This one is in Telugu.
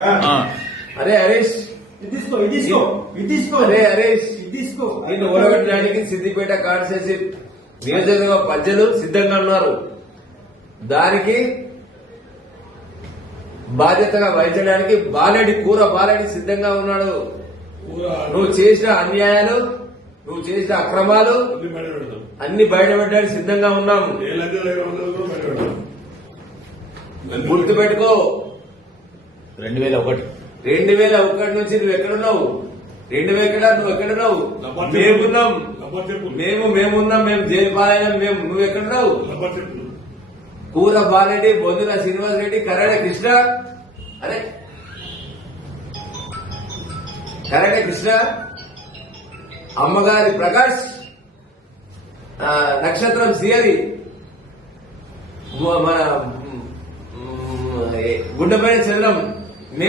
అరే హరీష్ అరే హరీష్ నిన్ను ఓడగొట్టడానికి సిద్దిపేట కాన్స్టిట్యూన్సీ నియోజకవర్గ ప్రజలు సిద్ధంగా ఉన్నారు. దానికి బాధ్యతగా వహించడానికి కూర బాలెడి సిద్ధంగా ఉన్నాడు. నువ్వు చేసిన అన్యాయాలు, నువ్వు చేసిన అక్రమాలు అన్ని బయటపెట్టడానికి సిద్ధంగా ఉన్నాం. గుర్తుపెట్టుకో, 2001 నుంచి నువ్వు ఎక్కడున్నావు? నువ్వు ఎక్కడున్నావు? మేమున్నాం. మేము జైలు పాలైనా నువ్వు ఎక్కడున్నావు? కూర బాలరెడ్డి, బొందుల శ్రీనివాస్ రెడ్డి, కరాడే కృష్ణ, అమ్మగారి ప్రకాష్, నక్షత్రం సియరి, మన గుండెపైన చంద్రం,